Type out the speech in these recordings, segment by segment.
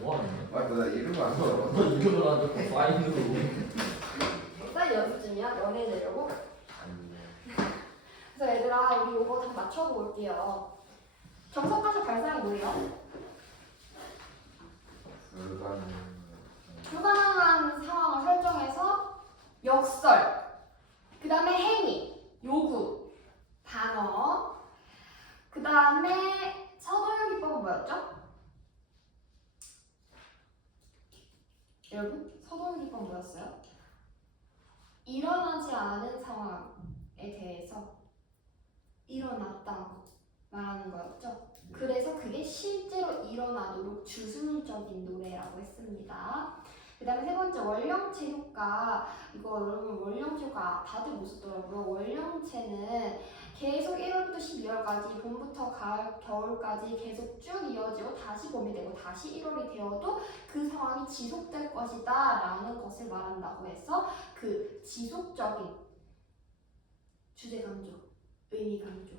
뭐하는 거야? 아, 나 이름을 안 적어. 너 이름을 안 적고 파인으로. 빨리 연습 중이야? 너네 내려고? 아니, 그래서 얘들아 우리 이거 다 맞춰볼게요. 정석가적 발상이 뭐예요? 불가능한 상황을 설정해서 역설, 그 다음에 행위, 요구, 단어, 그 다음에 서도형 기법은 뭐였죠? 여러분, 서도형 기법은 뭐였어요? 일어나지 않은 상황에 대해서 일어났다고 말하는 거였죠. 그래서 그게 실제로 일어나도록 주술적인 노래라고 했습니다. 그 다음에 세 번째 원령체 효과. 이거 여러분 원령체 효과 다들 못 썼더라고요. 원령체는 계속 1월부터 12월까지 봄부터 가을, 겨울까지 계속 쭉 이어지고 다시 봄이 되고 다시 1월이 되어도 그 상황이 지속될 것이다 라는 것을 말한다고 해서 그 지속적인 주제 강조, 의미 강조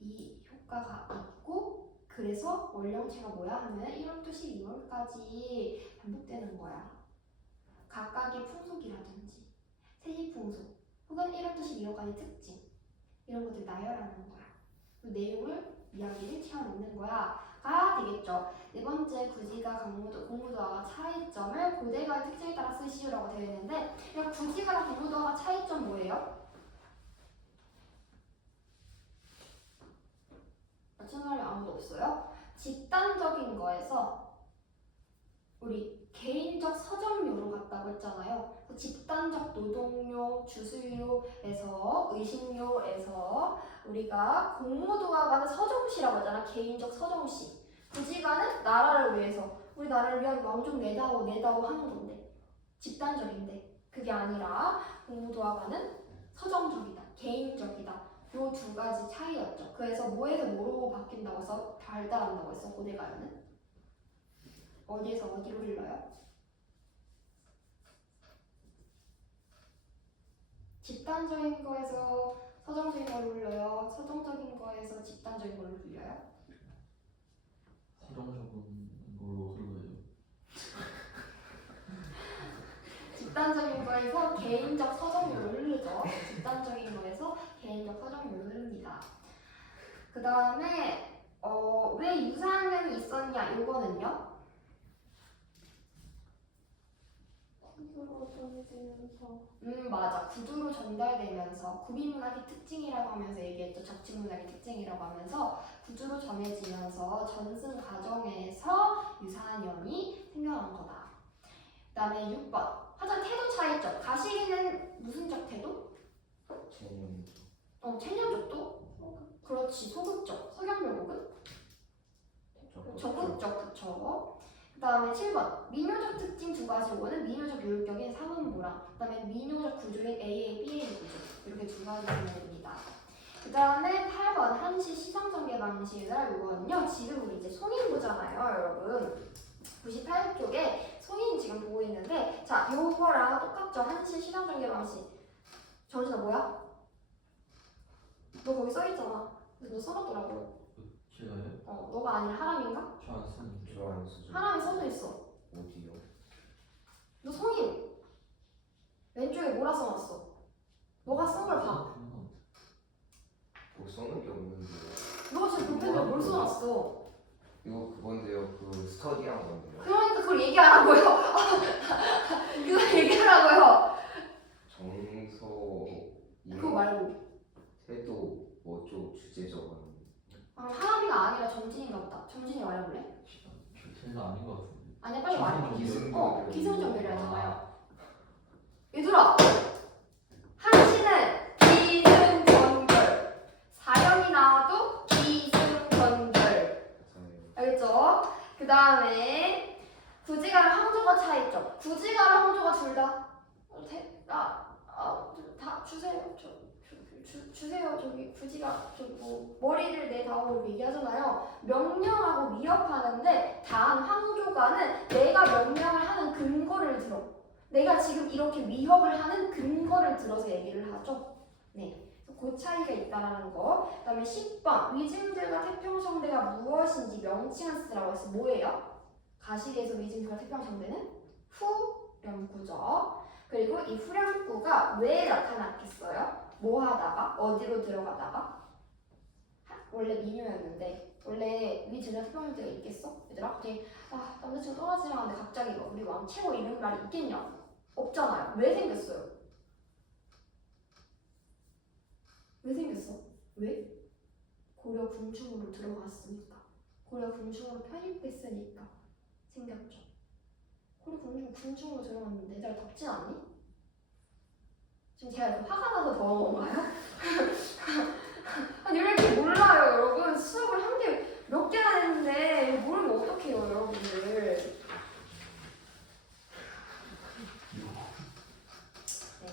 이 효과가 있고, 그래서 원령체가 뭐야 하면 1월부터 12월까지 반복되는 거야. 각각의 풍속이라든지 세시풍속 혹은 1월부터 12월까지 특징 이런 것들 나열하는 거야. 그 내용을 이야기를 채워넣는 거야가 되겠죠. 네 번째 구지가 공무도화가 차이점을 고대가의 특징에 따라 쓰시오라고 되어 있는데, 그냥 구지가랑 공무도화가 차이점 뭐예요? 맞춘 사람이 아무도 없어요? 집단적인 거에서 우리 개인적 서정료로 갔다고 했잖아요. 집단적 노동료, 주술료에서 의식료에서 우리가 공무도화가는 서정시라고 하잖아. 개인적 서정시. 구지가는 나라를 위해서 우리 나라를 위한 왕족 내다오 하는 건데 집단적인데, 그게 아니라 공무도화가는 서정적이다, 개인적이다. 요 두 가지 차이였죠. 그래서 뭐에서 뭐로 바뀐다고 해서 발달한다고 했어. 고대가요는 어디에서 어디로 흘러요? 집단적인 거에서 서정적인 걸로 흘려요? 서정적인 거에서 집단적인 걸로 흘려요? 서정적인 걸로 흘러요. 집단적인 거에서 개인적 서정료로 흐르죠. 집단적인 거에서 개인적 서정료로 흐릅니다. 그 다음에 왜 유사항면이 있었냐? 이거는요. 구두로 전해지면서 맞아. 구두로 전달되면서 구비문학의 특징이라고 하면서 얘기했죠. 적치문학의 특징이라고 하면서 구두로 전해지면서 전승 과정에서 유사항면이 생겨난 거다. 그 다음에 6번 하자 태도 차이점. 가시리는 무슨적 태도? 체념적도? 그렇지. 소극적. 서경묘곡은? 적극적. 그쵸. 그 다음에 7번 민요적 특징 두 가지. 요거는 민요적 요율격인 사문보랑, 그 다음에 민요적 구조인 AA, BA 구조, 이렇게 두 가지 구조입니다. 그 다음에 8번 한시 시상전개 방식이라, 요거는요 지금 우리 이제 송인부잖아요 여러분. 98쪽에 송인 지금 보고 있는데, 자 요거랑 똑같죠. 한시 시상전개 방식. 정신아 뭐야? 너 거기 써있잖아. 너 써놨더라고. 제가요? 너가 아니라 하람인가? 저 안 쓰는데. 좋아하는 수준. 하람이 써져 있어. 어디요? 너 송인 왼쪽에 뭐라 써놨어? 너가 쓴 걸 봐. 뭐 써놓은 게 없는데. 너가 지금 볼펜에 뭘 써놨어? 이거 그건데요. 그 스터디한 건데요. 그러니까 그걸 얘기하라고요. 그걸 얘기하라고요. 정서, 그거 말고. 태도, 뭐쪽 주제적. 하람이가 아니라 정진인가 보다. 정진이 말해볼래? 저는 아닌 것 같은데. 아니야 빨리 말해. 기승전결. 기승전결이 하잖아요. 얘들아, 한시는 기승전결. 사형이 나와도 기승전결. 알겠죠? 그 다음에 구지가랑 항조가 차이점. 구지가랑 항조가 둘 다 다 주세요. 주세요. 저기 구지가 뭐 머리를 내다오 얘기하잖아요. 명령하고 위협하는데, 단 항조가는 내가 명령을 하는 근거를 들어. 내가 지금 이렇게 위협을 하는 근거를 들어서 얘기를 하죠. 네. 그 차이가 있다라는 거. 그 다음에 10번 위증들과 태평성대가 무엇인지 명칭을 쓰라고 했어. 뭐예요? 가시계에서 위진수가 태평정대는 후렴구죠. 그리고 이 후렴구가 왜 나타났겠어요? 뭐 하다가? 어디로 들어가다가? 원래 민요였는데 원래 위진수가 태평정대가 있겠어? 얘들아? 갑자기 남자친구 떠나지랑 하는데 갑자기 우리 왕 최고 이런 말이 있겠냐? 없잖아요. 왜 생겼어요? 왜 생겼어? 왜? 고려 궁중으로 들어갔으니까. 고려 궁중으로 편입됐으니까 생겼죠. 고려 궁중으로 들어갔는데 얘들아 덥진 않니? 지금 제가 이렇게 화가 나서 더운 건가요? 아니 왜 이렇게 몰라요 여러분. 수업을 한 개 몇 개나 했는데 이거 모르면 어떡해요 여러분들. 네.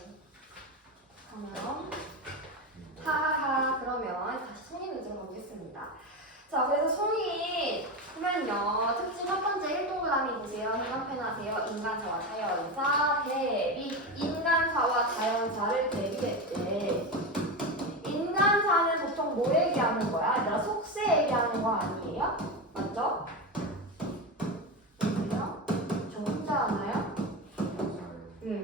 그러면 하하 그러면 다시 송이로 들어가 보겠습니다. 자 그래서 송이 보면요 특징 첫 번째 1동그라미 보세요. 인간편하세요. 인간사와 자연사 대비. 인간사와 자연사를 대비했대. 인간사는 보통 뭐 얘기하는 거야? 얘들아 속세 얘기하는 거 아니에요? 맞죠? 맞죠? 저 혼자 하나요?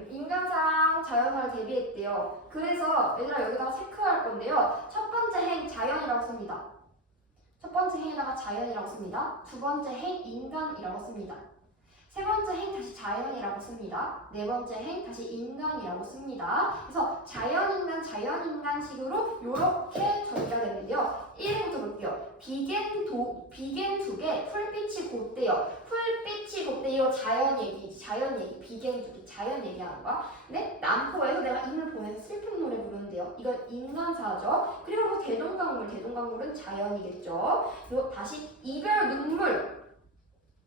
인간상 자연사를 대비했대요. 그래서 얘들아 여기다가 체크할 건데요. 첫 번째 행 자연이라고 씁니다. 첫 번째 행에다가 자연이라고 씁니다. 두 번째 행 인간이라고 씁니다. 세 번째 행 다시 자연이라고 씁니다. 네 번째 행 다시 인간이라고 씁니다. 그래서 자연인간, 자연인간식으로 이렇게 전개가 되는데요. 1회부터 볼게요. 비겐 두 개, 풀빛이 곧대요. 풀빛이 곧대요. 자연 얘기지. 자연 얘기. 비겐 두 개, 자연 얘기하는 거야. 근데 남포에서 내가 임을 보내서 슬픈 노래 부르는데요. 이건 인간사죠. 그리고 뭐 대동강물은 자연이겠죠. 그리고 다시 이별 눈물,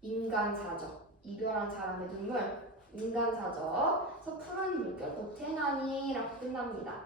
인간사죠. 이별한 사람의 눈물, 인간사죠. 그래서 푸른 물결, 오테나니라고 끝납니다.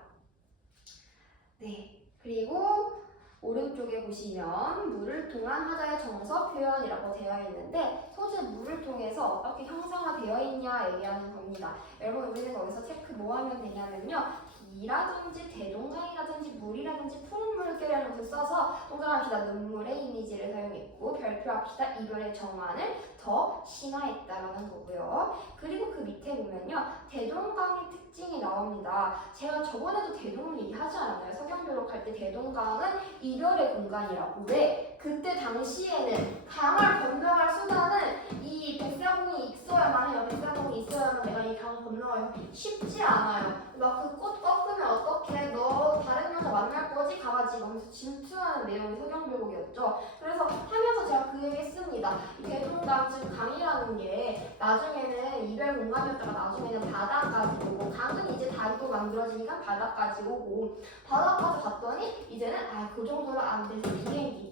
네, 그리고 오른쪽에 보시면 물을 통한 하자의 정서 표현이라고 되어 있는데 소재 물을 통해서 어떻게 형상화되어 있냐 얘기하는 겁니다. 여러분 우리는 거기서 체크 뭐 하면 되냐면요. 이라든지 대동강이라든지 물이라든지 푸른 물결이라는 것을 써서 동그라미에다 눈물의 이미지를 사용했고 별표합시다 이별의 정환을 더 심화했다라는 거고요. 그리고 그 밑에 보면요. 대동강의 특징이 나옵니다. 제가 저번에도 대동을 얘기하지 않았나요? 서경교록할 때 대동강은 이별의 공간이라고. 왜? 그때 당시에는 강을 건너갈 수단은 이 백사공이 있어야만 해요. 백사공이 있어야만 내가 이 강을 건너가기 쉽지 않아요. 막 그 꽃 꺾으면 어떡해? 너 다른 여자 만날 거지? 가가지 하면서 질투하는 내용이 서경교록이었죠. 그래서 하면서 제가 그 얘기 했습니다. 이 대동강 즉 강이라는 게 나중에는 이별 공간이었다가 나중에는 바다까지 오고 강은 이제 다리도 만들어지니까 바다까지 오고 바다까지 갔더니 이제는 그 정도로 안 돼서 비행기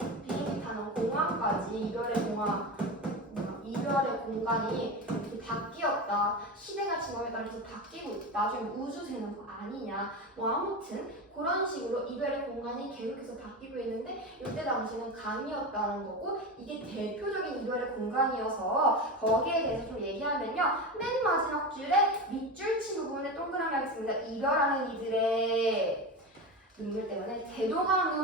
타는 공항까지 이별의 공간이 바뀌었다. 시대가 지남에 따라서 바뀌고 나중에 우주 되는 거 아니냐. 뭐 아무튼 그런 식으로 이별의 공간이 계속해서 바뀌고 있는데 이때 당시는 강이었다는 거고 이게 대표적인 이별의 공간이어서 거기에 대해서 좀 얘기하면요. 맨 마지막 줄에 밑줄 친 부분에 동그라미 하겠습니다. 이별하는 이들의 눈물 때문에 대동강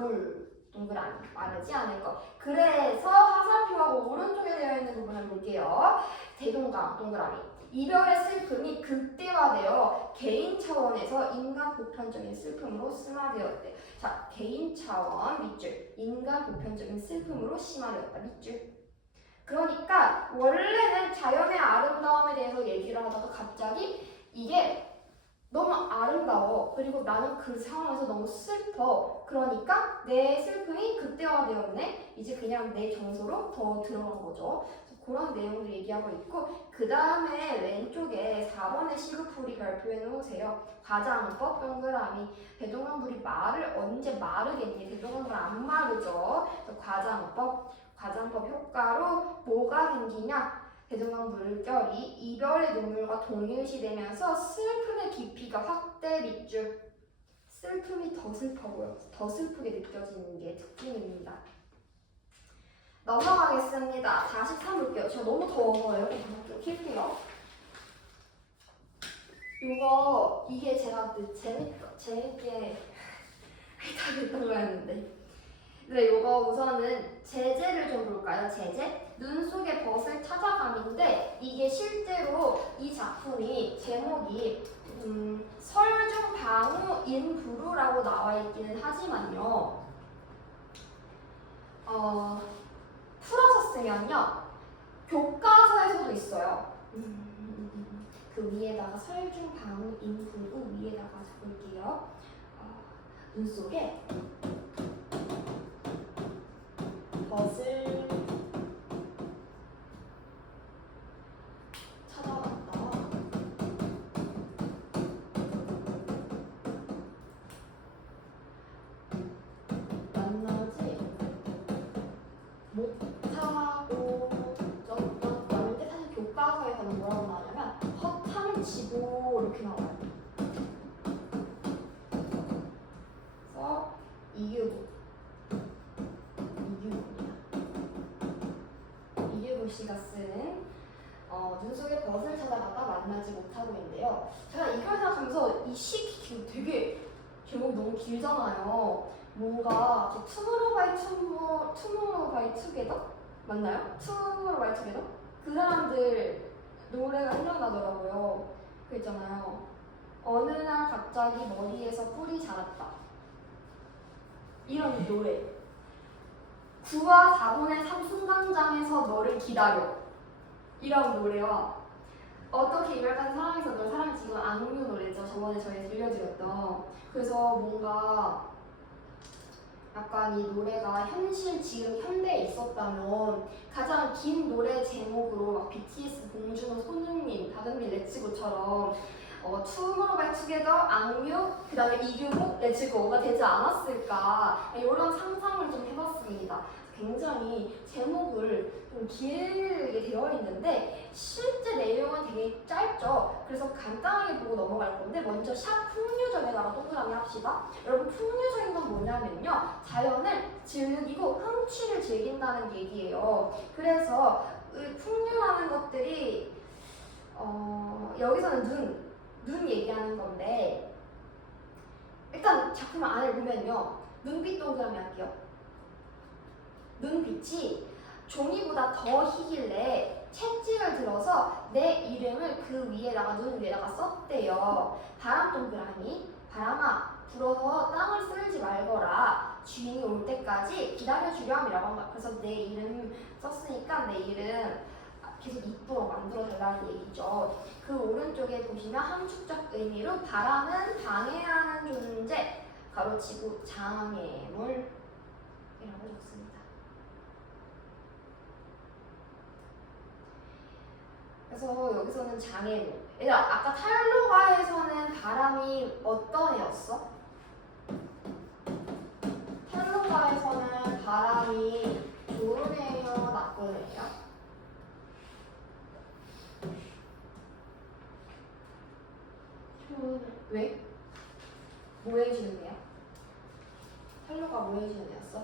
물 동그라미 마르지 않을 것. 그래서 화살표하고 오른쪽에 되어 있는 부분을 볼게요. 대동강 동그라미. 이별의 슬픔이 극대화되어 개인 차원에서 인간 보편적인 슬픔으로 심화되었대. 자, 개인 차원 밑줄. 인간 보편적인 슬픔으로 심화되었다. 밑줄. 그러니까 원래는 자연의 아름다움에 대해서 얘기를 하다가 갑자기 이게 너무 아름다워. 그리고 나는 그 상황에서 너무 슬퍼. 그러니까 내 슬픔이 극대화되었네. 이제 그냥 내 정서로 더 들어간 거죠. 그런 내용을 얘기하고 있고 그 다음에 왼쪽에 4번의 시그풀이 별표해 놓으세요. 과장법 동그라미. 대동강물이 언제 마르겠니? 대동강물 안 마르죠. 그래서 과장법 효과로 뭐가 생기냐? 대동강 물결이 이별의 눈물과 동일시되면서 슬픔의 깊이가 확대 밑줄. 슬픔이 더 슬퍼 보여. 더 슬프게 느껴지는 게 특징입니다. 넘어가겠습니다. 43 볼게요. 제가 너무 더워서 에어컨 좀 킬게요. 이게 제가 재밌게 했던 거였는데 네, 요거 우선은 제재를 좀 볼까요? 제재? 눈 속의 벗을 찾아감인데 이게 실제로 이 작품이 제목이 설중방우 인부루라고 나와 있기는 하지만요. 풀어서 쓰면요. 교과서에서도 있어요. 그 위에다가 설중방우 인부루 위에다가 적을게요. 눈 속에 벗을 찾아갔다. 만나지 못하고 나는데 사실 교과서에서는 뭐라고 나오냐면 허탕치고 이렇게 나와요. 그래서 이규보 씨가 쓴 눈 속의 벗을 찾아가다 만나지 못하고 있는데요. 제가 이걸 생각하면서 이 시 되게 제목이 너무 길잖아요. 뭔가 투모로우 바이 투게더? 맞나요? 투모로우 바이 투게더? 그 사람들 노래가 생각나더라고요. 그 있잖아요. 어느 날 갑자기 머리에서 뿔이 자랐다. 이런 노래. 9와 4분의 3 순간장에서 너를 기다려. 이런 노래와 어떻게 이별한 사랑에서 널 사랑했지. 이건 악뮤 노래죠. 저번에 저희 들려드렸던. 그래서 뭔가 약간 이 노래가 지금 현대에 있었다면 가장 긴 노래 제목으로 막 BTS, 봉준호, 손흥민, 박은빈, 레츠고처럼 투모로우 바이 투게더, 악뮤, 그 다음에 이규모, 레츠고가 되지 않았을까 이런 상상을 좀 해봤습니다. 굉장히 제목을 좀 길게 되어 있는데 실제 내용은 되게 짧죠. 그래서 간단하게 보고 넘어갈 건데 먼저 샵 풍류적에다가 동그라미 합시다. 여러분 풍류적인 건 뭐냐면요. 자연을 즐기고 흥취를 즐긴다는 얘기예요. 그래서 풍류라는 것들이 여기서는 눈 얘기하는 건데 일단 작품 안을 보면요. 눈빛 동그라미 할게요. 눈빛이 종이보다 더 희길래 책지를 들어서 내 이름을 그 위에다가 눈 위에다가 썼대요. 바람 동그라미. 바람아 불어서 땅을 쓸지 말거라. 주인이 올 때까지 기다려주렴이라고 한 거야. 그래서 내 이름 썼으니까 내 이름 계속 이쁘게 만들어달라는 얘기죠. 그 오른쪽에 보시면 함축적 의미로 바람은 방해하는 존재 가로치고 장애물이라고 적습니다. 그래서 여기서는 장애물. 얘들아 아까 탈로가에서는 바람이 어떤 애였어? 탈로가에서는 바람이 좋은 애예요? 나쁜 애예요? 왜? 뭐 해주는 애야? 탈로가 뭐 해주는 애였어?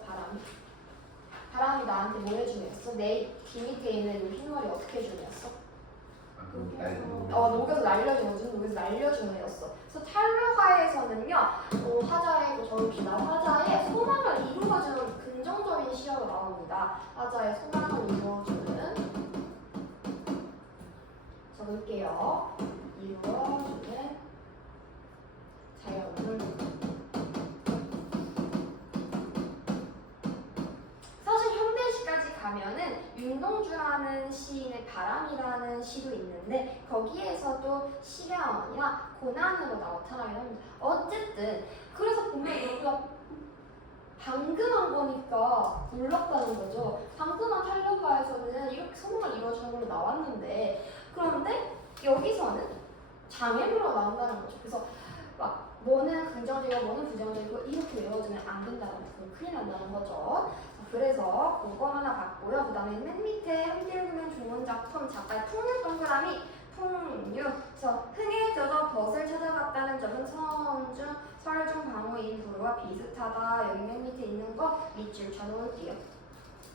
바람이 나한테 뭐 해주는 애였어? 내 귀 밑에 있는 이 흰머리 어떻게 해주는 애였어? 녹여서 날려주는 거지. 녹여서 날려주는 애였어. 그래서 탈로가에서는요 화자의 또 저입시다. 화자의 소망을 이루어주는 긍정적인 시야가 나옵니다. 화자의 소망을 이루어주는 적을게요. 이루어주는 자연을. 사실 현대시까지 가면은 윤동주라는 시인의 바람이라는 시도 있는데 거기에서도 시련이나 고난으로 나타나긴 합니다. 어쨌든 그래서 보면 여기가 방금 한 거니까 놀랍다는 거죠. 방금 한 탈로가에서는 이렇게 소망을 이루어주는 걸로 나왔는데 그런데 여기서는 장애물로 나온다는 거죠. 그래서 막 뭐는 긍정적이고 뭐는 부정적이고 이렇게 외워주면 안 된다는 거. 큰일 난다는 거죠. 그래서 그거 하나 봤고요. 그 다음에 맨 밑에 함께 읽으면 좋은 작품 작가의 풍류 동그라미 풍류. 그래서 흥에 젖어 벗을 찾아갔다는 점은 설중방우인 부루와 비슷하다. 여기 맨 밑에 있는 거 밑줄 쳐놓을게요.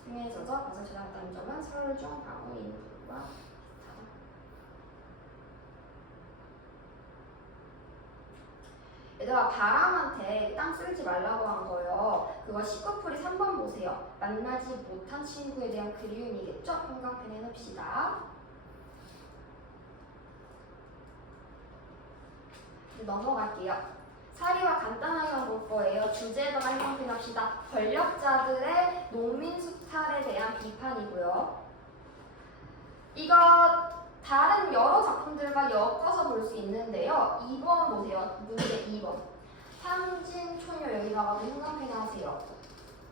흥에 젖어 벗을 찾아갔다는 점은 설중방우인 부루와 비슷하다. 얘들아 바람한테 땅 쓸지 말라고 한 거예요. 그거 19풀이 3번 보세요. 만나지 못한 친구에 대한 그리움이겠죠? 형광펜 해놓읍시다. 넘어갈게요. 사리와 간단하게만 볼 거예요. 주제에다가 형광펜 합시다. 권력자들의 농민 수탈에 대한 비판이고요. 이거 다른 여러 작품들과 엮어서 볼 수 있는데요. 2번 보세요. 문제 2번. 삼진초녀 여기다가 형광펜 하세요.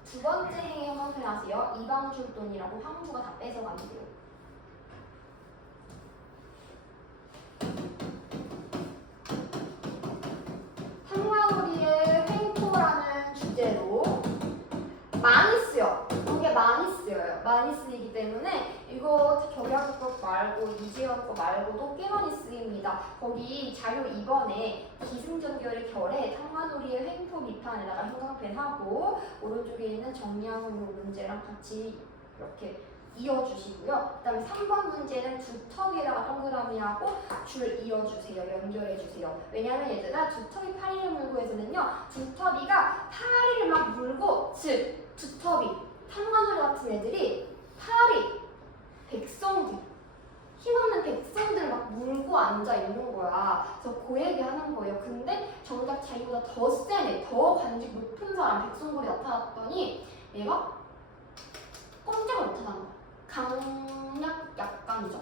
두 번째 행에 형광펜 하세요. 이방줄돈이라고 황부가 다 뺏어간대요. 한마무리의 횡포라는 주제로 많이 쓰여. 이게 많이 쓰여요. 많이 쓰이기 때문에 이거 격양 것 말고 이재현 거 말고도 꽤 많이 쓰입니다. 거기 자료 2번에 기승전결의 결에 탕마놀이의 횡포 비판에다가 형광펜 하고 오른쪽에 있는 정리하는 요 문제랑 같이 이렇게 이어주시고요. 그 다음에 3번 문제는 두턱에다가 동그라미 하고 줄 이어주세요. 연결해주세요. 왜냐면 얘들아 두턱이 파리를 물고 해서는요. 두턱이가 파리를 막 물고 즉 두턱이 탕마놀이 같은 애들이 파리 백성들 힘없는 백성들을 막 물고 앉아 있는 거야. 그래서 그 얘기 하는 거예요. 근데 정작 자기보다 더 센 애, 더 관직 높은 사람 백성들이 나타났더니 얘가 꼼짝을 못하는 거야. 강약 약간이죠.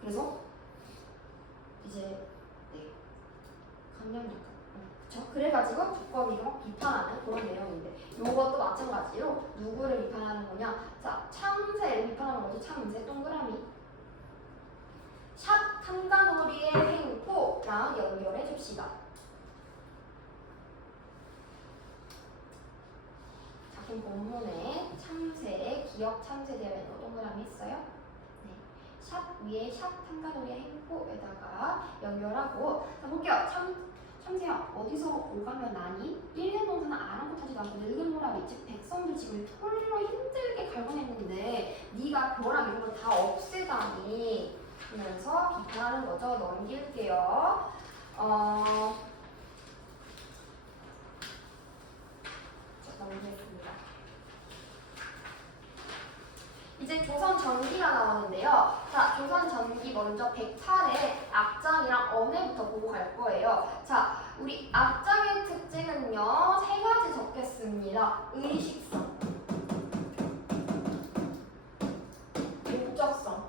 그래서 이제 강약 약간 그쵸? 그래가지고 두꺼비가 비판하는 그런 내용인데 요것도 마찬가지로 누구를 비판하는 거냐? 자, 참새를 비판하는 거죠. 참새 동그라미 샵 탐관오리의 횡포랑 연결해 줍시다. 작품 본문에 참새, 기억 참새 되어 있는 거 동그라미 있어요? 네. 샵 위에 샵 탐관오리의 횡포에다가 연결하고 자 볼게요. 참새야 어디서 오가면 나니? 일년 동사는 아랑곳하지도 않고 늙은 모라비 즉 백성들 지금 홀로 힘들게 갈궈냈는데 네가 벼랑 이런 거 다 없애다니 하면서 비판하는 거죠. 넘길게요. 넘기겠습니다. 이제 조선 전기가 나오는데요. 자, 조선 전기 먼저 108의 악장이랑 언해부터 보고 갈 거예요. 자, 우리 악장의 특징은요. 3가지 적겠습니다. 의식성, 목적성,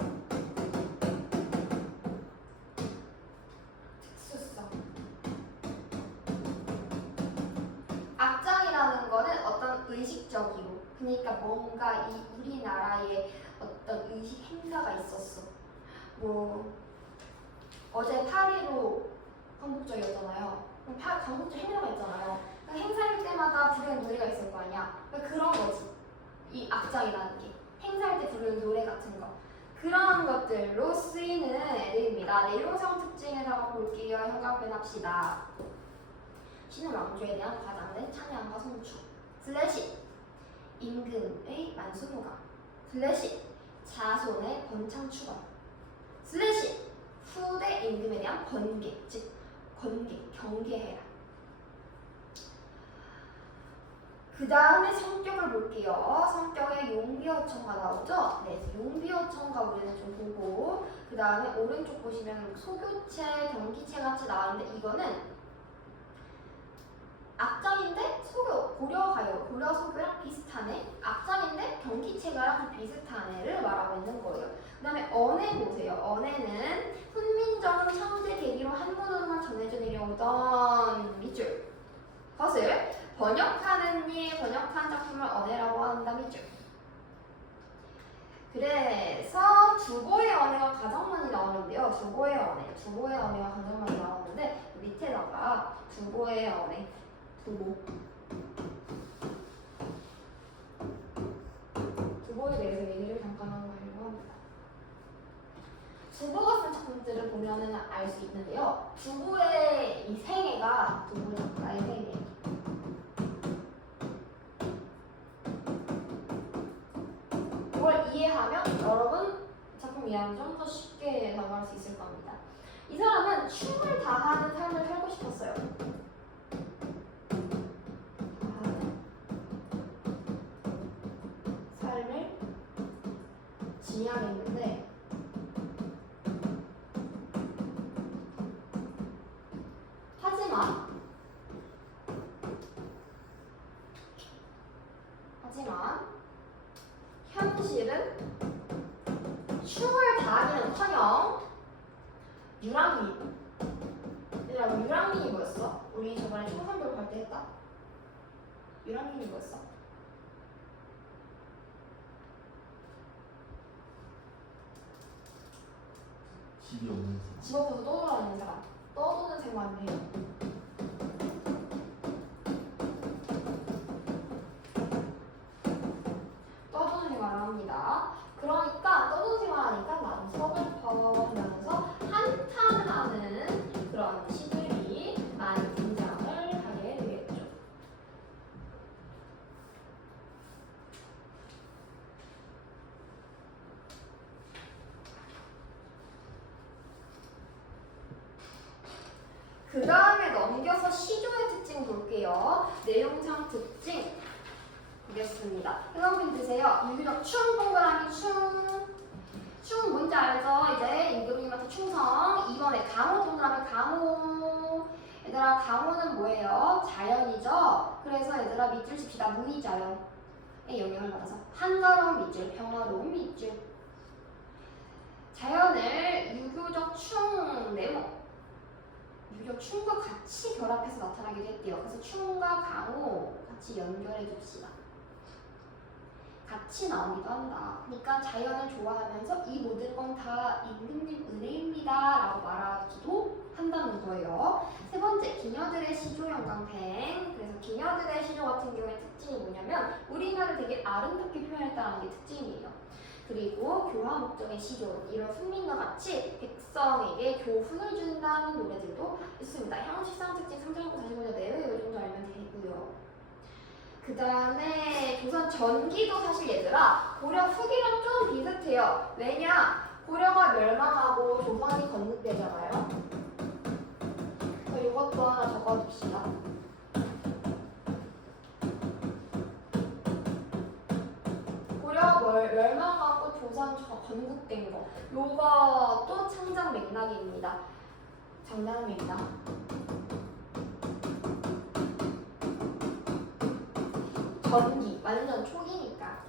특수성. 악장이라는 거는 어떤 의식적이고 그러니까 뭔가 이 우리나라에 어떤 의식 행사가 있었어. 뭐 어제 8.15 광복절이었잖아요. 그럼 광복절 행사가 있잖아요. 그러니까 행사일 때마다 부르는 노래가 있을 거 아니야. 그러니까 그런 거지. 이 악장이라는 게 행사할 때 부르는 노래 같은 거. 그런 것들로 쓰이는 애들입니다. 내용상 특징에다가 볼게요. 형광펜 합시다. 신은 왕조에 대한 과장된 찬양과 송축 슬래시 임금의 만수무강 슬래시 자손의 번창 추관 슬래시 후대 임금에 대한 번개 즉 번개 경계해라. 그 다음에 성격을 볼게요. 성격에 용비어천가 나오죠? 네, 용비어천가 우리는 좀 보고 그 다음에 오른쪽 보시면 소교체, 경기체 같이 나왔는데 이거는 악장인데 소교, 고려가요. 고려 소교랑 비슷하네. 악장인데 경기체가랑 좀 비슷한 애를 말하고 있는 거예요. 그 다음에 언해 보세요. 언해는 훈민정음 창제 계기로 한문으로만 전해져 내려오던 밑줄 것을 번역하는 일, 번역한 작품을 언해라고 한다 밑줄. 그래서 주보의 언해가 가장 많이 나오는데요. 주보의 언해가 가장 많이 나오는데 밑에다가 주보의 언해 두보에 대해서 얘기를 잠깐 하려고 합니다. 두보가 쓴 작품들을 보면은 알 수 있는데요. 두보의 이 생애가 두보의 작가의 생애. 이걸 이해하면 여러분 작품 이해하면 좀 더 쉽게 다가갈 수 있을 겁니다. 이 사람은 춤을 다하는 삶을 살고 싶었어요. 삶을 지향했는데 하지만 현실은 춤을 다하기는커녕 유랑민. 얘들아, 유랑민이 뭐였어? 우리 저번에 총선별 갈 때 했다. 유랑민이 뭐였어? 집이 없는 사람. 집 없어서 떠돌아다니는 사람. 떠도는 생활을 해요. 떠도는 생활을 합니다. 그러니까 떠도는 생활하니까 나도 서글퍼 하면서 한탄하는 그런 시들이 많이 등장을 하게 되겠죠. 그 다음에 넘겨서 시조의 특징 볼게요. 내용상 특징 보겠습니다. 생각해 드세요. 유기적 충 동그라미 충. 충 뭔지 알죠? 이제 임금님한테 충성. 2번에 강호 동그라미 강호. 얘들아, 강호는 뭐예요? 자연이죠? 그래서 얘들아 밑줄 칩시다. 무의자연의 영향을 받아서 한가로운 밑줄, 평화로운 밑줄. 자연을 유교적 충 네모. 유교 충과 같이 결합해서 나타나기도 했대요. 그래서 충과 강호 같이 연결해 줍시다. 같이 나오기도 한다. 그러니까 자연을 좋아하면서 이 모든 건 다 임금님 은혜입니다 라고 말하기도 한다는 거예요. 세 번째, 기녀들의 시조 영광팽. 그래서 기녀들의 시조 같은 경우에 특징이 뭐냐면 우리말을 되게 아름답게 표현했다는 게 특징이에요. 그리고 교화 목적의 시조, 이런 훈민과 같이 백성에게 교훈을 준다는 노래들도 있습니다. 형식상 특징 3.9 45절 내외 이 정도 알면 되고요. 그 다음에 조선 전기도 사실 얘들아 고려 후기랑 좀 비슷해요. 왜냐? 고려가 멸망하고 조선이 건국되잖아요. 그래서 이것도 하나 적어둡시다. 고려가 멸망하고 조선 건국된 거. 요거 또 창작 맥락입니다. 장난 맥락. 전기, 완전 초기니까.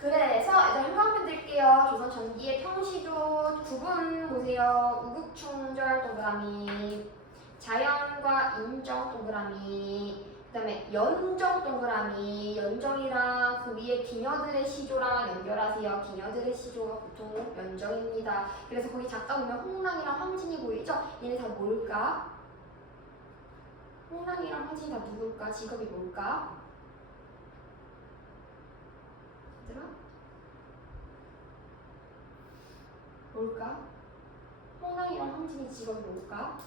그래서 일단 형광펜 뜰게요. 조선 전기의 평시조 구분 보세요. 우국충절 동그라미, 자연과 인정 동그라미, 그 다음에 연정 동그라미. 연정이랑 그 위에 기녀들의 시조랑 연결하세요. 기녀들의 시조가 보통 연정입니다. 그래서 거기 작가 보면 홍랑이랑 황진이 보이죠? 얘네 다 뭘까? 홍랑이랑 황진이 다 누굴까? 직업이 뭘까? 얘들아? 뭘까? 홍랑이랑 황진이 직업이 뭘까?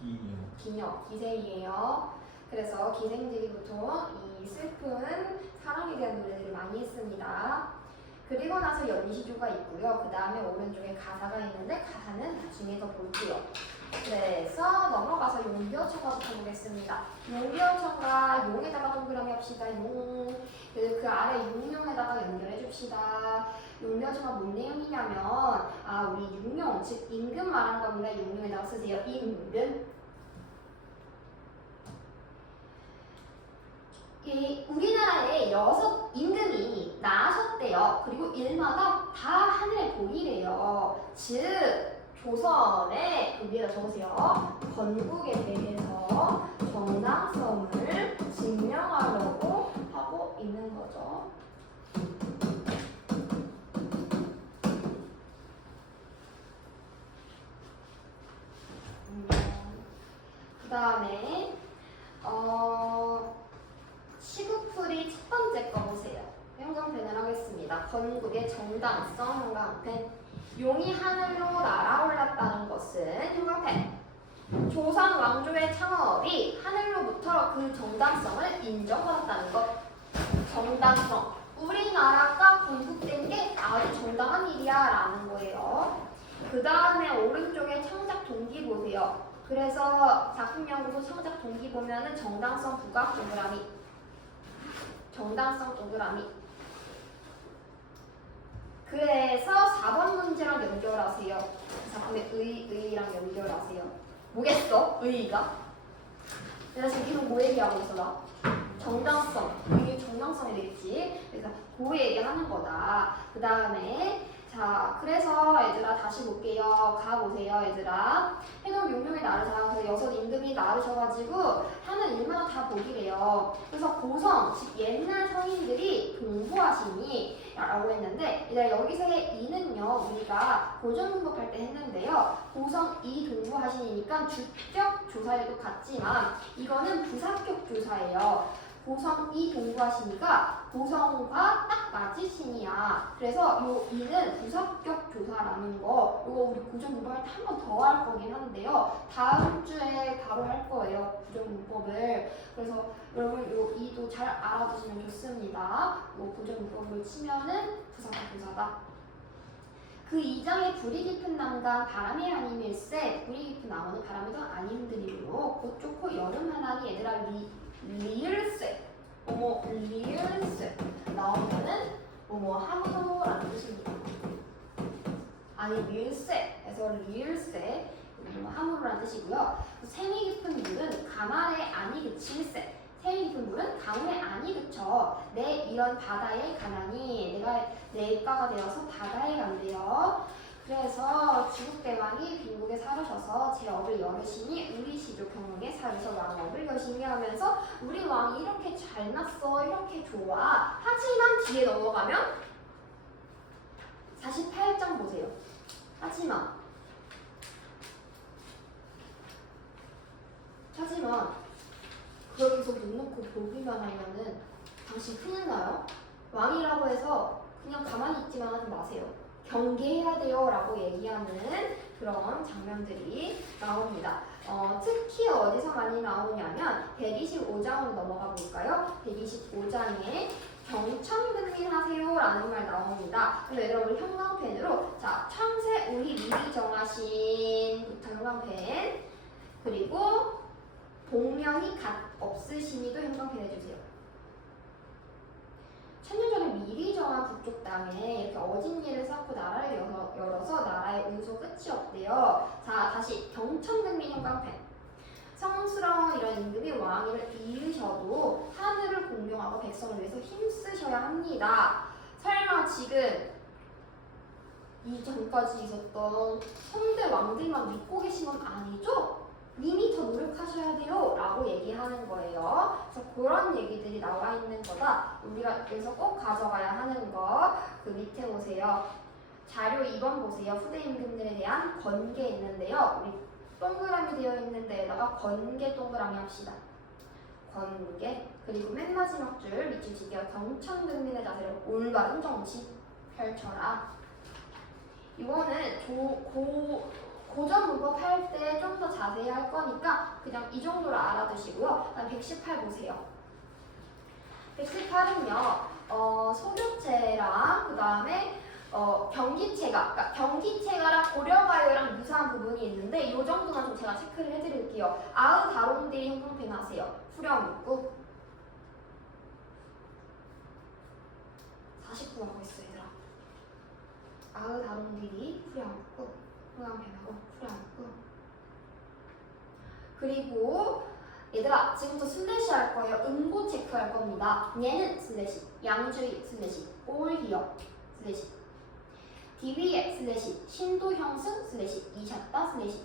희이요. 기녀, 기생이에요. 그래서 기생들이 보통 이 슬픈 사랑에 대한 노래들을 많이 했습니다. 그리고 나서 연시조가 있고요. 그 다음에 오른쪽에 가사가 있는데 가사는 나중에 더 볼게요. 그래서 넘어가서 용비어천가부터 보겠습니다. 용비어천가 용에다가 동그라미 합시다. 용. 그 아래 용용에다가 연결해 줍시다. 용비어천가 뭔 내용이냐면 우리 육용, 즉 임금 말하는 겁니다. 용용에다가 쓰세요. 임금. 우리나라에 6 임금이 나셨대요. 그리고 일마다 다 하늘에 보이래요. 즉 조선의 그 위에다 적으세요. 건국에 대해서 정당성을 증명하려고 하고 있는 거죠. 그 다음에 시국풀이 첫 번째 거 보세요. 형광펜을 하겠습니다. 건국의 정당성 형광펜. 용이 하늘로 날아올랐다는 것은 형광펜. 조선 왕조의 창업이 하늘로부터 그 정당성을 인정받았다는 것. 정당성. 우리나라가 건국된 게 아주 정당한 일이야 라는 거예요. 그 다음에 오른쪽에 창작 동기 보세요. 그래서 작품연구소 창작 동기 보면은 정당성 부각 동그라미, 정당성 동그라미. 그래서 4번 문제랑 연결하세요. 작품의 의랑 연결하세요. 뭐겠어? 의의가? 내가 지금 계속 뭐 얘기하고 있어 나? 정당성. 의의 정당성이 되겠지. 그래서 그 얘기하는 거다. 그 다음에 자, 그래서 얘들아 다시 볼게요. 가보세요, 얘들아. 해동 용명의 나르자. 그래서 여섯 임금이 나르셔가지고 하는 일마다 다 보기래요. 그래서 고성, 즉 옛날 성인들이 동부하시니 라고 했는데 얘들아 여기서의 이는요 우리가 고전문법할 때 했는데요. 고성 이 동부하시니까 주격 조사에도 같지만 이거는 부사격 조사예요. 고성 이 동부하시니까 고성과 딱 맞으시니야. 그래서 요 이는 부사격 조사라는 거 요거 우리 고전문법할 때 한 번 더 할 거긴 한데요. 다음 주에 바로 할 거예요. 고전문법을. 그래서 여러분 요 이도 잘 알아두시면 좋습니다. 요 고전문법을 치면은 부사격 조사다. 그 2장의 불이 깊은 남과 바람이 아님일세. 불이 깊은 나무는 바람에도 안 흔들리므로 곧 좋고 여름 하나니 얘들아 리을세 리을세 나오면은 하무라는 뜻입니다. 아니 리을세에서 리을세 하무라는 뜻이고요. 샘이 깊은 물은 가말에 안이 그칠세. 샘이 깊은 물은 강물에 안이 그쳐. 내 이런 바다에 가나니 내가 내과가 되어서 바다에 간대요. 그래서 주국대왕이 빈국에 사르셔서 제 업을 열으시니 우리 시족 경영에 사르셔 왕업을 열심히 하면서 우리 왕이 이렇게 잘났어 이렇게 좋아. 하지만 뒤에 넘어가면 48장 보세요. 하지만 그걸 계속 눈 놓고 보기만 하면은 당신 큰일 나요. 왕이라고 해서 그냥 가만히 있지만 하지 마세요. 경계해야 돼요 라고 얘기하는 그런 장면들이 나옵니다. 특히 어디서 많이 나오냐면 125장으로 넘어가 볼까요? 125장에 경천근민하세요 라는 말 나옵니다. 그래서 여러분 형광펜으로 자 참새 우리 미리 정하신부터 형광펜 그리고 복명이 갓 없으시니도 형광펜 해주세요. 천년 전에 미리 정한 북쪽 땅에 이렇게 어진이를 쌓고 나라를 열어서 나라의 운소 끝이 없대요. 자 다시 경천근민 형광펜. 성스러운 이런 임금이 왕위를 이으셔도 하늘을 공경하고 백성을 위해서 힘쓰셔야 합니다. 설마 지금 이전까지 있었던 선대 왕들만 믿고 계신 건 아니죠? 님이 더 노력하셔야 돼요 라고 얘기하는 거예요. 그래서 그런 얘기들이 나와 있는 거다. 우리가 여기서 꼭 가져가야 하는 거 그 밑에 보세요. 자료 2번 보세요. 후대 임금들에 대한 건게 있는데요. 우리 동그라미 되어 있는 데에다가 건게 동그라미 합시다. 건게. 그리고 맨 마지막 줄 밑줄 치기요. 경천근민의 자세로 올바른 정치 펼쳐라. 이거는 고전 문법 할 때 좀 더 자세히 할 거니까 그냥 이 정도로 알아두시고요. 그다음 118 보세요. 118은요. 소교체랑 그 다음에 경기체가, 그러니까 경기체가랑 고려가요랑 유사한 부분이 있는데 이 정도만 좀 제가 체크를 해드릴게요. 아으 다롱들이 형광펜 하세요. 후렴 49하고 있어 얘들아. 아으 다롱들이 후렴 형광펜하고 후렴 그리고 얘들아 지금부터 슬래시 할 거예요. 음보 체크 할 겁니다. 얘는 슬래시, 양주의 슬래시, 올히어 슬래시, 뒤위에 슬래시, 신도 형승 슬래시, 이셨다 슬래시.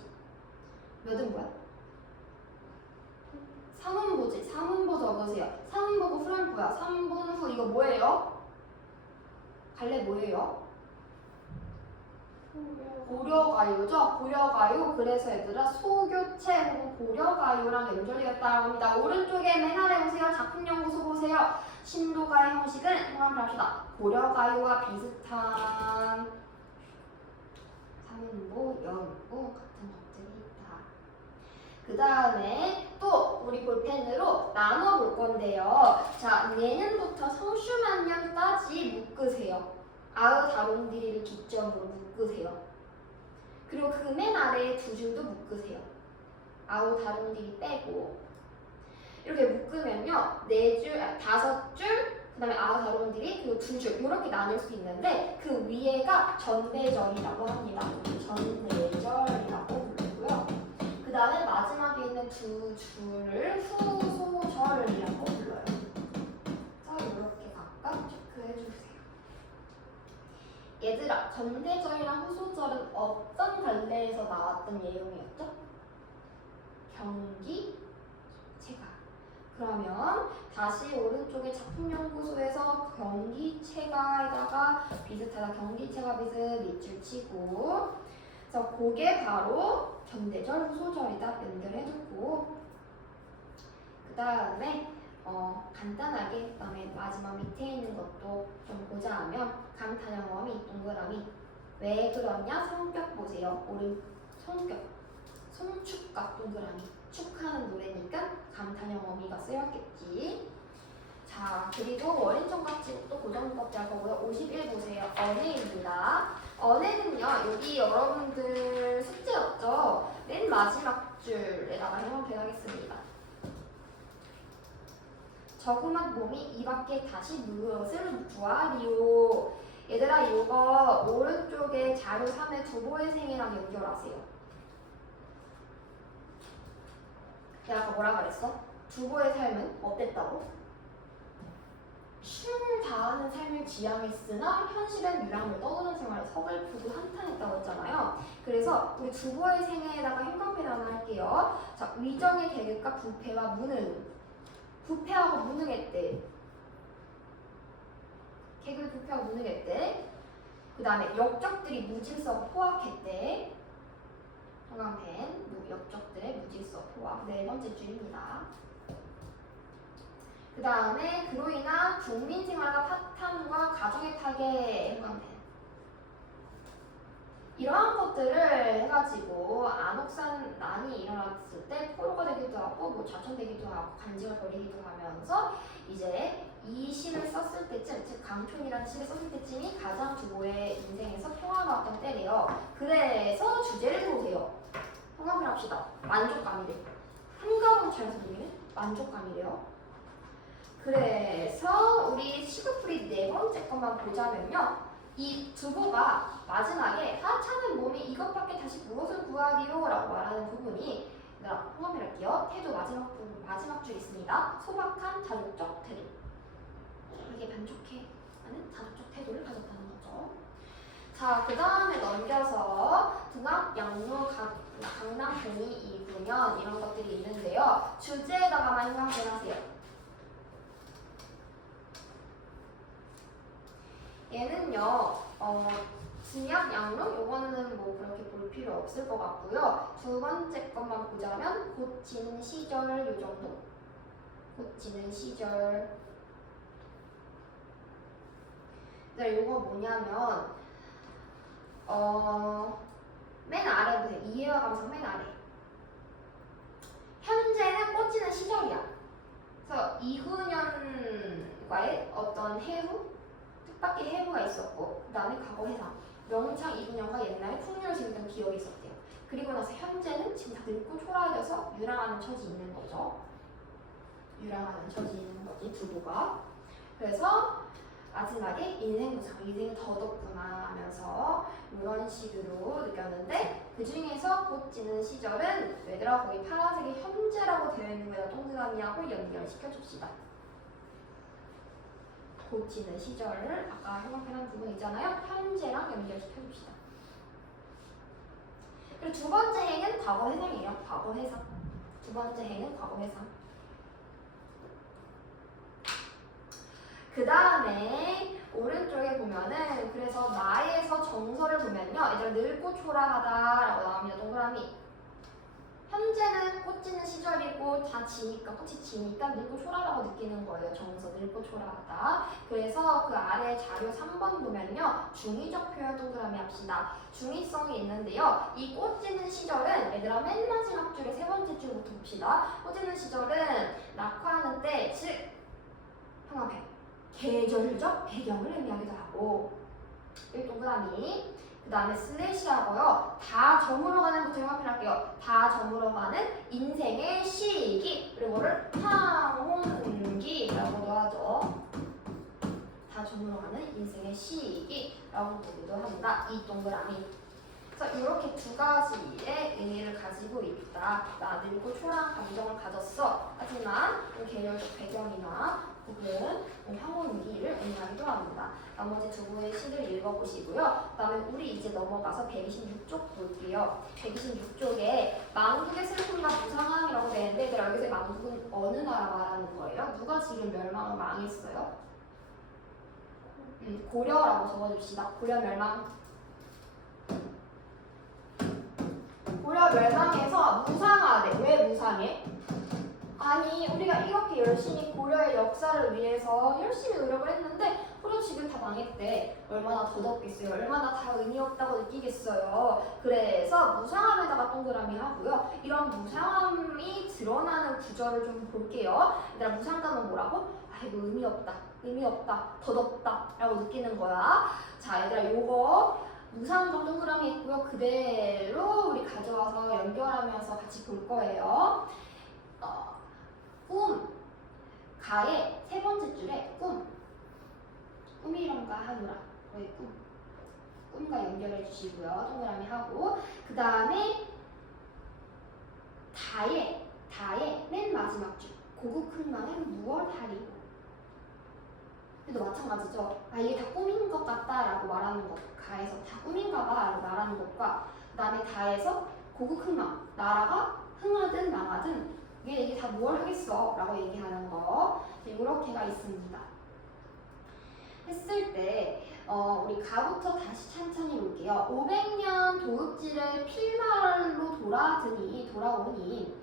몇은 뭐야? 삼음보지. 삼음보 적으세요. 삼음보고 후렴 뭐야? 3분 후 이거 뭐예요? 갈래 뭐예요? 고려가요죠? 고려가요. 그래서 얘들아 소교체 혹은 고려가요랑 연결되었다고 합니다. 오른쪽에 맨 아래 보세요. 작품연구소 보세요. 신도가의 형식은 형광펜 합시다. 고려가요와 비슷한 삼음보, 여음보 같은 것들이 있다. 그 다음에 또 우리 볼펜으로 나눠볼 건데요. 자, 내년부터 성슈만년까지 묶으세요. 아으 다롱디리를 기점으로 묶으세요. 그리고 그 맨 아래에 두 줄도 묶으세요. 아우 다롱들이 빼고 이렇게 묶으면요 4줄, 5줄 그 다음에 아우 다롱들이 그리고 2줄 이렇게 나눌 수 있는데 그 위에가 전대절이라고 합니다. 전대절이라고 부르고요. 그 다음에 마지막에 있는 2줄을 후소절이라고 불러요. 자 이렇게 각각 체크해주세요. 얘들아, 전대절이랑 후소절은 어떤 관례에서 나왔던 내용이었죠? 경기 체가. 그러면 다시 오른쪽에 작품연구소에서 경기 체가에다가 비슷하다 경기 체가 비슷 밑줄 치고 그래서 그게 바로 전대절 후소절이다 연결해두고 그 다음에 간단하게 그다음에 마지막 밑에 있는 것도 좀 보자 하면 감탄형어미 동그라미 왜 그러냐 성격 보세요. 오른 성격 송축각 동그라미 축하는 노래니까 감탄형어미가 쓰였겠지. 자 그리고 원인정각지도 고정법자 할 거고요. 51 보세요. 언해입니다. 언해는요 여기 여러분들 숙제였죠. 맨 마지막 줄에다가 해석하겠습니다. 저그만 몸이 이 밖에 다시 무엇을 구하리오. 얘들아 이거 오른쪽에 자료 3의 두보의 생애랑 연결하세요. 내가 아까 뭐라 그랬어? 두보의 삶은 어땠다고? 춤 다하는 삶을 지향했으나 현실은 유랑을 떠도는 생활에 서글프고 한탄했다고 했잖아요. 그래서 우리 두보의 생애에다가 행방편 하나 할게요. 자 위정의 계급과 부패와 무능 부패하고 무능했대. 계급이 부패하고 무능했대. 그 다음에 역적들이 무질서 포악했대. 형광펜 역적들의 무질서 포악 네 번째 줄입니다. 그 다음에 그로 인한 국민생활과 파탄과 가정의 타계 형광펜 이러한 것들을 해가지고 안옥산난이 일어났을 때 포로가 되기도 하고 뭐 좌천되기도 하고 간직을 벌이기도 하면서 이제 이 시를 썼을 때쯤 즉 강촌이라는 시를 썼을 때쯤이 가장 두보의 인생에서 평화가 왔던 때래요. 그래서 주제를 들어오세요. 통합을 합시다. 만족감이래. 한가로운 자연스 분위기는 만족감이래요. 그래서 우리 시그프리 네 번째 것만 보자면요. 이 두보가 마지막에 하찮은 몸이 이것밖에 다시 무엇을 구하리요? 라고 말하는 부분이 통합해볼게요. 태도 마지막 줄 있습니다. 소박한 자족적 태도. 이게 만족해 하는 자족적 태도를 가졌다는 거죠. 자, 그 다음에 넘겨서 등악, 양로, 강남, 동의, 이구년 이런 것들이 있는데요. 주제에다가만 생각해보세요. 얘는요, 진약, 양론 요거는 뭐 그렇게 볼 필요 없을 것 같고요. 두 번째 것만 보자면 고치는 시절 요 정도. 고치는 시절. 네, 요거 뭐냐면 맨 아래 보세요. 이해와 감상 맨 아래. 현재는 꽂히는 시절이야. 그래서 이훈현과의 어떤 해후 뜻밖의 해부가 있었고 그 다음에 과거 해상 명창 이분영과 옛날에 풍류를 지었던 기억이 있었대요. 그리고 나서 현재는 지금 다 늙고 초라해져서 유랑하는 처지 있는 거죠. 유랑하는 처지 있는 거지 두부가. 그래서 마지막에 인생이 더덥구나 하면서 이런 식으로 느꼈는데 그 중에서 꽂지는 시절은 얘들아 거기 파란색이 현재라고 되어 있는 거에다 동그라미하고 연결시켜 줍시다. 고치는 시절을 아까 해석한 부분 있잖아요. 현재랑 연결시켜 줍시다. 그리고 두 번째 해는 과거 해상이에요. 과거 해상. 두 번째 해는 과거 해상. 그 다음에 오른쪽에 보면은 그래서 나에서 정서를 보면요. 얘들아 늙고 초라하다 라고 나옵니다. 동그라미. 현재는 꽃지는 시절이고 다 지니까 꽃이 지니까 늙고 초라하다고 느끼는 거예요. 정서 늙고 초라하다. 그래서 그 아래 자료 3번 보면요. 중의적 표현 동그라미 합시다. 중의성이 있는데요. 이 꽃지는 시절은 얘들아 맨 마지막 줄에 세 번째 줄부터 봅시다. 꽃지는 시절은 낙화하는 때 즉 평화배 계절적 배경을 의미하기도 하고 이 동그라미. 그 다음에 슬래시라고요. 다 저물어 가는 부터 확인할게요. 다 저물어 가는 인생의 시기. 그리고를 황혼기라고도 하죠. 다 저물어 가는 인생의 시기라고 보기도 합니다. 이 동그라미. 그래서 이렇게 두 가지의 의미를 가지고 있다. 나 늙고 초라한 감정을 가졌어. 하지만 계열적 배경이나 혹은 황혼기를 의미하기도 합니다. 나머지 두 분의 시를 읽어보시고요. 그 다음에 우리 이제 넘어가서 126쪽 볼게요. 126쪽에 망국의 슬픔과 무상함이라고 되는데 얘들아 여기서 망국은 어느 나라 말하는 거예요? 누가 지금 멸망을 망했어요? 고려라고 적어줍시다. 고려 멸망. 고려 멸망해서 무상하대. 왜 무상해? 아니 우리가 이렇게 열심히 고려의 역사를 위해서 열심히 노력을 했는데 고려 지금 다 망했대. 얼마나 더덥겠어요. 얼마나 다 의미 없다고 느끼겠어요. 그래서 무상함에다가 동그라미 하고요. 이런 무상함이 드러나는 구절을 좀 볼게요. 얘들아 무상감은 뭐라고? 아이고 의미 없다. 의미 없다. 더덥다. 라고 느끼는 거야. 자 얘들아 요거 무상감 동그라미 있고요. 그대로 우리 가져와서 연결하면서 같이 볼 거예요. 꿈, 가의 세 번째 줄에 꿈이란가 하노라. 너의 꿈과 연결해 주시고요. 동그라미 하고 그 다음에 다의 맨 마지막 줄 고국 흥망은 무얼하리. 그래도 마찬가지죠. 아 이게 다 꿈인 것 같다라고 말하는 것, 가에서 다 꿈인가봐라고 말하는 것과 그 다음에 다에서 고국 흥망, 나라가 흥하든 망하든 이게 다 뭘 하겠어 라고 얘기하는 거 이렇게가 있습니다. 했을 때 우리 가부터 다시 천천히 볼게요. 500년 도읍지를 필말로 돌아오니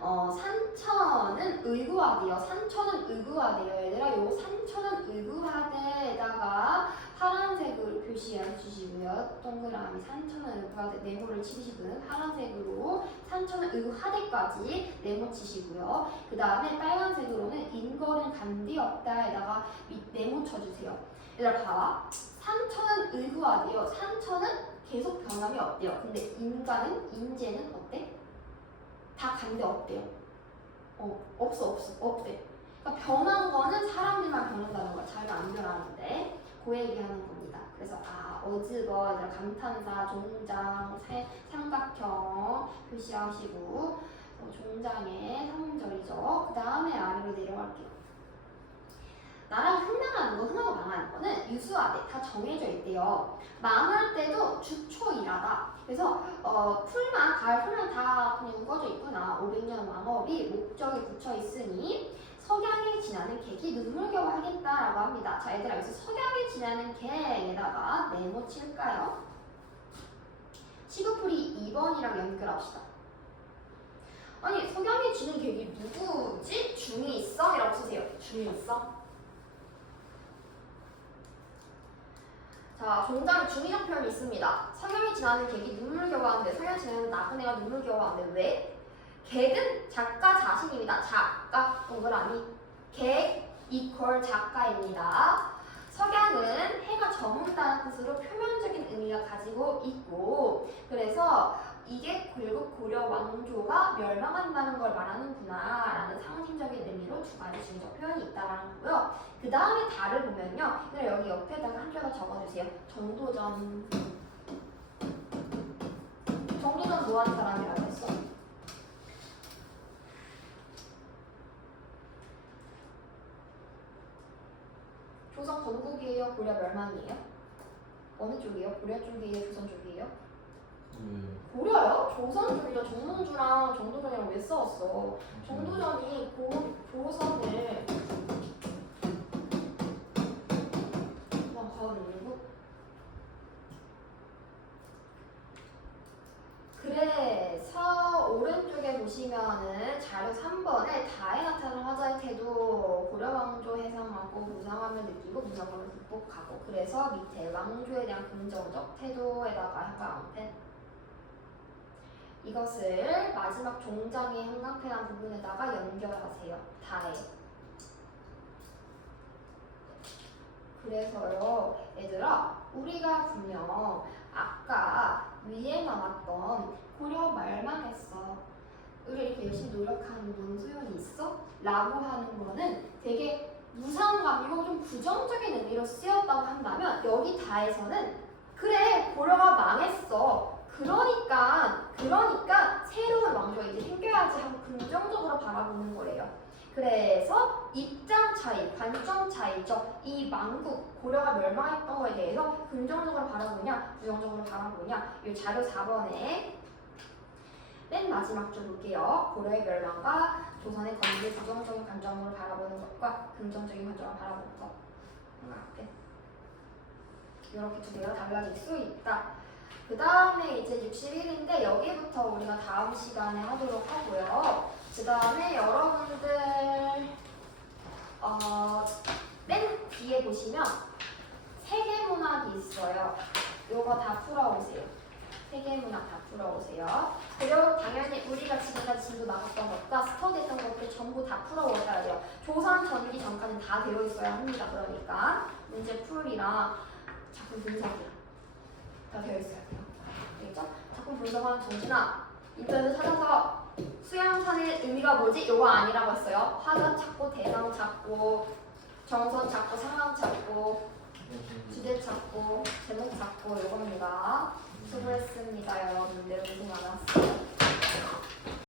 산천은 의구하대요. 산천은 의구하대요. 얘들아 요 산천은 의구하대에다가 파란색으로 표시해 주시고요. 동그라미 산천은 의구하대 네모를 치시고는 파란색으로 산천은 의구하대까지 네모 치시고요. 그 다음에 빨간색으로는 인거는 간디 없다에다가 네모 쳐주세요. 얘들아 봐봐. 산천은 의구하대요. 산천은 계속 변함이 없대요. 근데 인제는 어때? 다 간대 없대요. 없대. 그러니까 변한 거는 사람들만 변한다는 거야. 자기가 안 변하는데 그 얘기하는 겁니다. 그래서 어즈거, 감탄사, 종장, 삼각형 표시하시고 종장의 삼음절이죠. 그 다음에 아래로 내려갈게요. 나랑 흥하고 망하는 거는 유수하대. 다 정해져 있대요. 망할 때도 주초일하다. 그래서 가을 풀만 다 그냥 우거져 있구나. 500년 왕업이 목적이 붙여 있으니 석양이 지나는 객이 눈물겨워 하겠다라고 합니다. 자 얘들아 여기서 석양이 지나는 객에다가 네모 칠까요? 시그풀이 2번이랑 연결합시다. 아니 석양이 지는 객이 누구지? 중이 있어? 이라고 쓰세요. 중이 있어? 자, 종장에 중의적 표현이 있습니다. 석양이 지나는 객이 눈물겨워하는데 석양이 지나는 나그네가 눈물겨워하는데 왜? 객은 작가 자신입니다. 작가 동그라미 객 이퀄 작가입니다. 석양은 해가 저문다는 뜻으로 표면적인 의미가 가지고 있고 그래서 이게 결국 고려 왕조가 멸망한다는 걸 말하는구나 라는 상징적인 의미로 두 가지 중의적 표현이 있다는 거고요. 그 다음에 달을 보면요. 여기 옆에다가 한 줄 더 적어주세요. 정도전 뭐하는 사람이라고 했어? 조선 건국이에요? 고려 멸망이에요? 어느 쪽이에요? 고려 쪽이에요? 조선 쪽이에요? 고려요? 조선 쪽이죠. 정몽주랑 정도전이랑 왜 싸웠어? 정도전이 조선을 그래서 오른쪽에 보시면은 자료 3번에 다에 나타나는 화자의 태도 고려왕조 해상하고 무상함을 느끼고 무상함을 극복하고 그래서 밑에 왕조에 대한 긍정적 태도에다가 형광펜 이것을 마지막 종장의 형광펜한 부분에다가 연결하세요. 다에 그래서요 얘들아 우리가 분명 아까 위에 나왔던 고려 멸망했어. 우리 이렇게 열심히 노력하는 뭔 소용이 있어? 라고 하는 거는 되게 무상감이고 좀 부정적인 의미로 쓰였다고 한다면 여기 다에서는 그래 고려가 망했어. 그러니까 새로운 왕조가 이제 생겨야지 하고 긍정적으로 바라보는 거래요. 그래서 입장 차이, 관점 차이죠. 이 망국, 고려가 멸망했던 거에 대해서 긍정적으로 바라보냐, 부정적으로 바라보냐. 이 자료 4번에 맨 마지막 줄 볼게요. 고려의 멸망과 조선의 건국을 부정적인 관점으로 바라보는 것과 긍정적인 관점으로 바라보는 것. 이렇게 두 개가 달라질 수 있다. 그 다음에 이제 61인데 여기부터 우리가 다음 시간에 하도록 하고요. 그 다음에 여러분들 맨 뒤에 보시면 세계문학이 있어요. 요거 다 풀어오세요. 세계문학 다 풀어오세요. 그리고 당연히 우리가 지금까지 진도 나갔던 것과 스터디했던 것들 전부 다 풀어오셔야 돼요. 조선 전기 전까지는 다 되어 있어야 합니다. 그러니까 문제 풀이랑 작품 분석이랑 다 되어 있어야 돼요. 알겠죠? 작품 분석하는 정신아 인터넷 찾아서 수양산의 의미가 뭐지? 요거 아니라고 했어요. 화자 찾고 대상 찾고 정선 찾고 상황 찾고 주제 찾고 제목 찾고 요겁니다. 수고했습니다. 여러분들 고생 많았어요.